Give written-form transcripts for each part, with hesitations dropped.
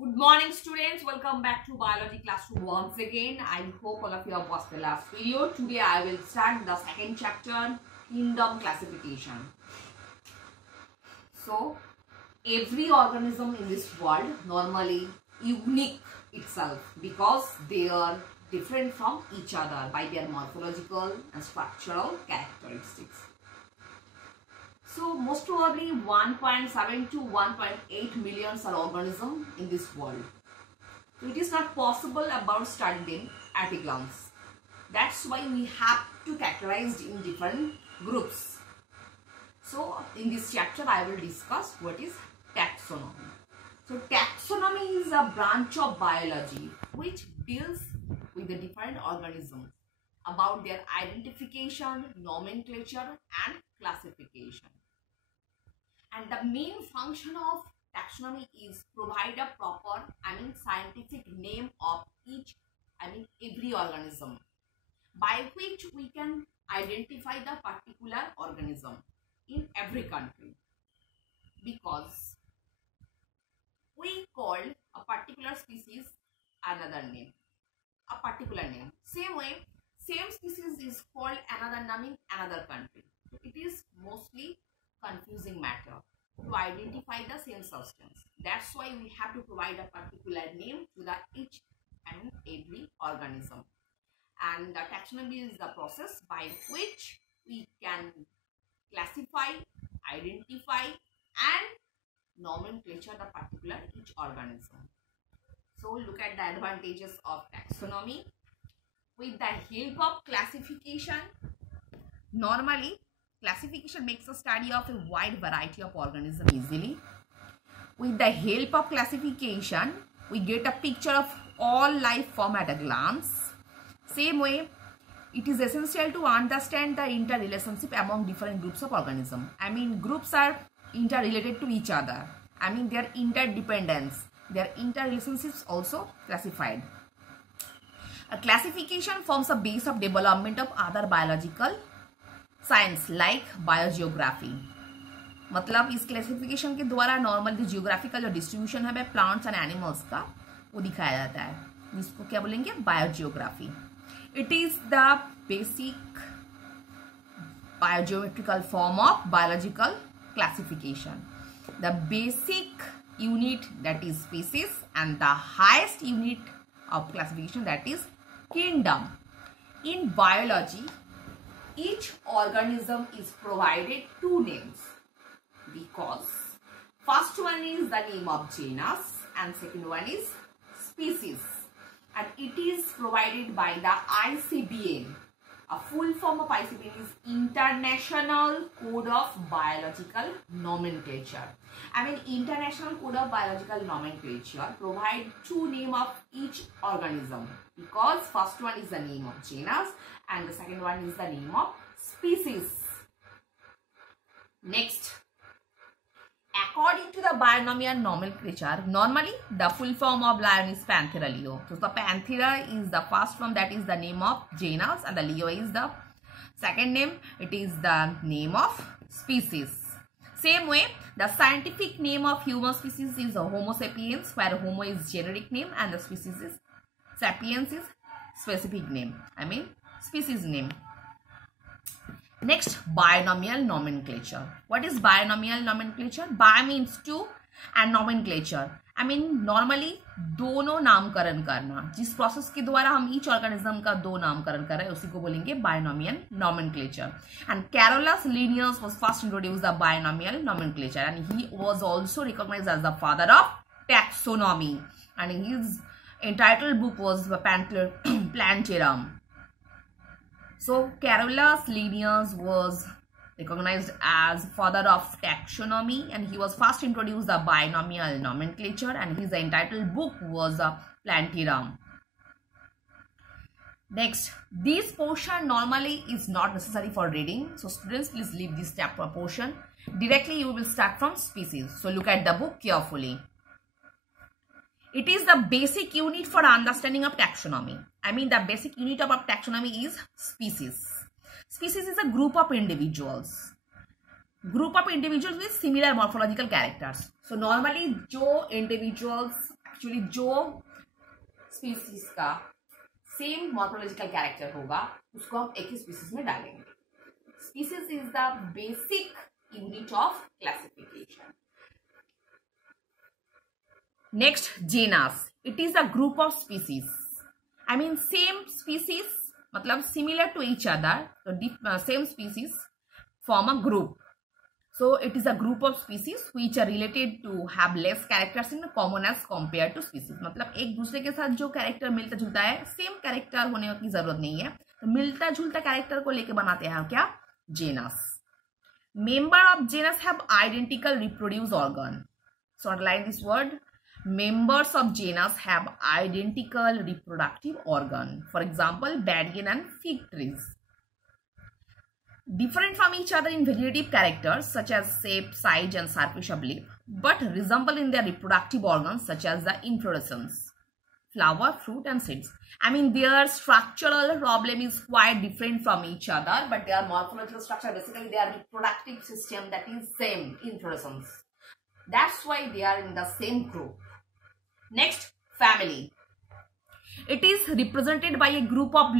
Good morning, students. Welcome back to biology classroom once again. I hope all of you have watched the last video. Today I will start the second chapter, kingdom classification. So every organism in this world normally unique itself because they are different from each other by their morphological and structural characteristics. So most probably 1.7 to 1.8 million are organisms in this world. So it is not possible about studying them at a glance. That's why we have to categorize in different groups. So in this chapter I will discuss what is taxonomy. So taxonomy is a branch of biology which deals with the different organisms, about their identification, nomenclature and classification. And the main function of taxonomy is provide a proper, scientific name of every organism, by which we can identify the particular organism in every country. Because we call a particular species another name, a particular name. Same way, same species is called another name in another country. So it is mostly confusing matter to identify the same substance. That's why we have to provide a particular name to the each and every organism. And the taxonomy is the process by which we can classify, identify and nomenclature the particular each organism. So look at the advantages of taxonomy. With the help of classification, normally classification makes a study of a wide variety of organisms easily. With the help of classification, we get a picture of all life form at a glance. Same way, it is essential to understand the interrelationship among different groups of organisms. Groups are interrelated to each other. Their interdependence, their interrelationships also classified. A classification forms a base of development of other biological science like biogeography. मतलब इस classification के द्वारा normally geographical जो distribution है plants and animals का वो दिखाया जाता है, जिसको क्या बोलेंगे, biogeography. It is the basic biogeometrical form of biological classification. The basic unit that is species and the highest unit of classification that is kingdom. In biology each organism is provided two names, because first one is the name of genus and second one is species, and it is provided by the ICBN. A full form of ICBN is International Code of Biological Nomenclature. International Code of Biological Nomenclature provide two name of each organism, because first one is the name of genus and the second one is the name of species. Next, according to the binomial nomenclature, normally the full form of lion is Panthera leo. So the Panthera is the first form, that is the name of genus, and the leo is the second name, it is the name of species. Same way, the scientific name of human species is Homo sapiens, where Homo is generic name and the species is sapiens is specific name, species name. Next, binomial nomenclature. What is binomial nomenclature? Bi means two and nomenclature. Normally दोनों नामकरण करना. जिस process के द्वारा हम each organism का दो नामकरण कर रहे हैं उसी को बोलेंगे binomial nomenclature. And Carolus Linnaeus was first introduced the binomial nomenclature, and he was also recognized as the father of taxonomy. And his entitled book was Plantarum. So Carolus Linnaeus was recognized as father of taxonomy, and he was first introduced the binomial nomenclature, and his entitled book was Plantarum. Next, this portion normally is not necessary for reading, so students please leave this chapter portion. Directly you will start from species. So look at the book carefully. It is the basic unit for understanding of taxonomy. The basic unit of taxonomy is species. Species is a group of individuals. Group of individuals with similar morphological characters. So normally जो individuals actually जो species का same morphological character होगा उसको हम एक ही species में डालेंगे. Species is the basic unit of classification. Next, genus. It is a group of species. I mean same species मतलब सिमिलर टू ईच अदर, तो same species form a group. So it is a group of species which are related to have less characters in common as compared to species. मतलब एक दूसरे के साथ जो character मिलता जुलता है, सेम कैरेक्टर होने की जरूरत नहीं है, तो मिलता जुलता कैरेक्टर को लेके बनाते हैं क्या? Genus. Member of genus have identical reproduce organ. So underline this word. Members of genus have identical reproductive organ. For example, banyan and fig trees. Different from each other in vegetative characters such as shape, size and surface of leaf, but resemble in their reproductive organs such as the inflorescence, flower, fruit and seeds. I mean their structural problem is quite different from each other, but their morphological structure, basically their reproductive system, that is same, inflorescence. That's why they are in the same group. Next, family. It is represented by a group of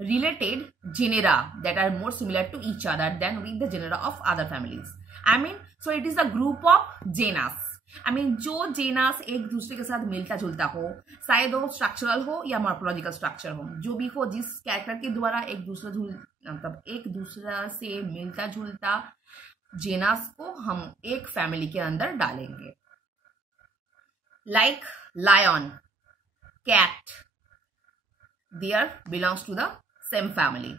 related genera that are more similar to each other than with the genera of other families. I mean, so it is a group of genus. I mean, जो genus एक दूसरे के साथ मिलता जुलता हो, शायद वो स्ट्रक्चरल हो या मॉर्फोलॉजिकल स्ट्रक्चर हो, जो भी हो, जिस कैरेक्टर के द्वारा एक दूसरा से मिलता जुलता जेनस को हम एक फैमिली के अंदर डालेंगे. Like lion, cat, they belongs to the same family.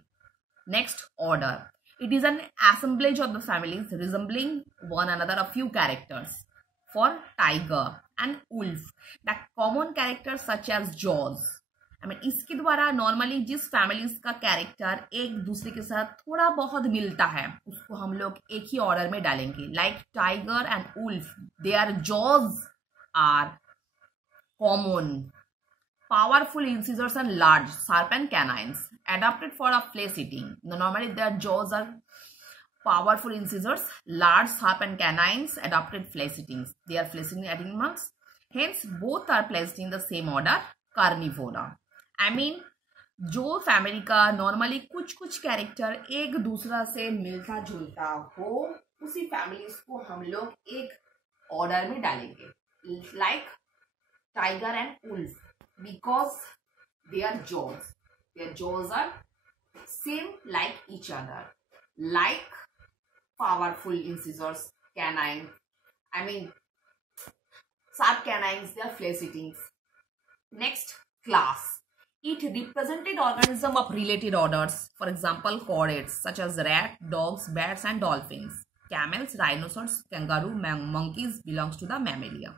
Next, order. It is an assemblage of the families resembling one another a few characters. For tiger and wolf, the common characters such as jaws. I mean, इसके द्वारा normally जिस families का character एक दूसरे के साथ थोड़ा बहुत मिलता है उसको हम लोग एक ही ऑर्डर में डालेंगे. Like tiger and wolf, their jaws are common, powerful incisors and large sharpened canines adapted for a flesh eating. Normally their jaws are powerful incisors, large sharpened canines adapted flesh eating. They are flesh eating animals, hence both are placed in the same order, carnivora. I mean जो family का normally कुछ कुछ character एक दूसरा से मिलता जुलता हो उसी फैमिलीज को हम लोग एक ऑर्डर में डालेंगे. Like tiger and wolf, because their jaws are same like each other. Like powerful incisors, canine, I mean sharp canines, they are flesh eating. Next, class. It represented organism of related orders. For example, chordates such as rat, dogs, bats and dolphins. Camels, rhinoceros, kangaroo, monkeys belongs to the mammalia.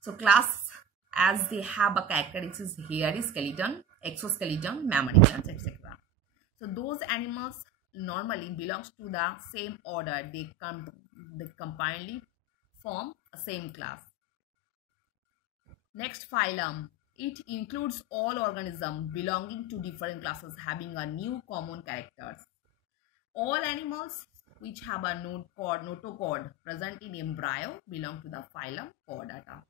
So class, as they have a characteristics, hairy skeleton, exoskeleton, mammary glands, etc. So those animals normally belongs to the same order. They combinedly form a same class. Next, phylum. It includes all organisms belonging to different classes having a new common characters. All animals which have a notochord present in embryo belong to the phylum Chordata.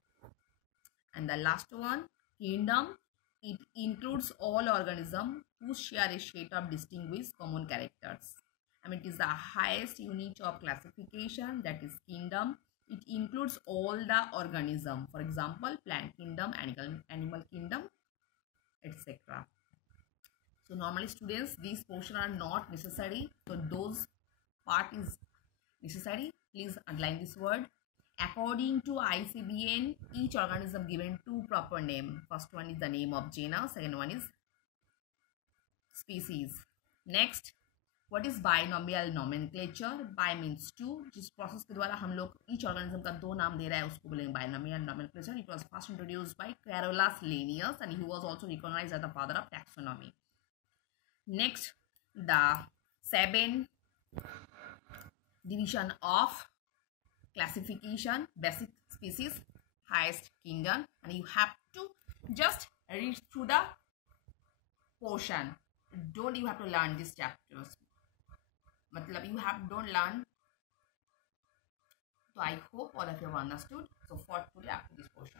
And the last one, kingdom. It includes all organisms who share a set of distinguished common characters. I mean, it is the highest unit of classification, that is kingdom. It includes all the organisms. For example, plant kingdom, animal kingdom, etc. So normally students, these portions are not necessary. So those part is necessary. Please underline this word. According to ICBN, each organism given two proper names. First one is the name of genus, second one is species. Next, what is binomial nomenclature? Bi means two. जिस process के द्वारा हम लोग each organism का दो नाम दे रहा है उसको बोलेंगे binomial nomenclature. It was first introduced by Carolus Linnaeus and he was also recognized as the father of taxonomy. Next, the 7 division of classification: basic species, highest kingdom, and you have to just read through the portion. Don't you have to learn these chapters? Matlab you don't learn. So I hope all of you have understood. So for today, after this portion.